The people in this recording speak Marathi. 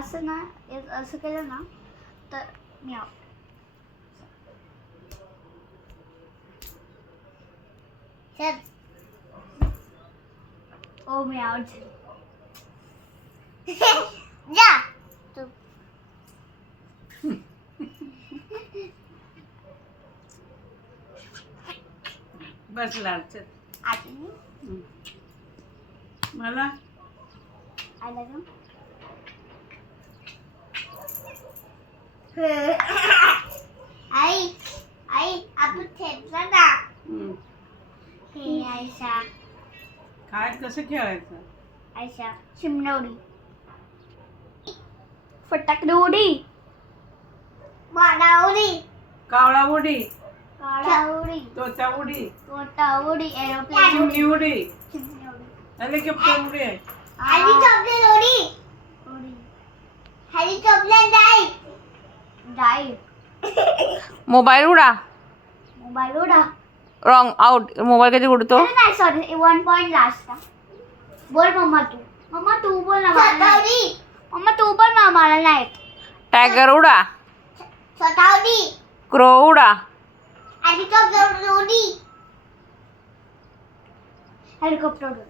असं ना असं केलं ना तर म्याव. ओ म्याव. जा तू. बस लाडचं. आजी मला आला का? आई आई आपण खेळला ना. हे आयशा काय कसं खेळायचं? आयशा चिमणवडी फटाकडे उडी वाडा उडी कावळा उडी, काळा उडी तोता उडी, तोटा उडी एरोप्लेन चिमणी उडी, चिमणी उडी हेलिकॉप्टर उडी, हेलिकॉप्टर उडी उडी हेलिकॉप्टर डाइव मोबाईल उडा. मोबाईल उडा. Wrong out. मोबाईल कधी उडतो? अरे नाही सॉरी 1 पॉइंट लास्ट का. बोल मम्मा तू बोल ना. मम्मा तू बोल ना मला नाही. टायगर उडा. स्वतःवडी क्रो उडा. हेलिकॉप्टर उडी हेलिकॉप्टर उडी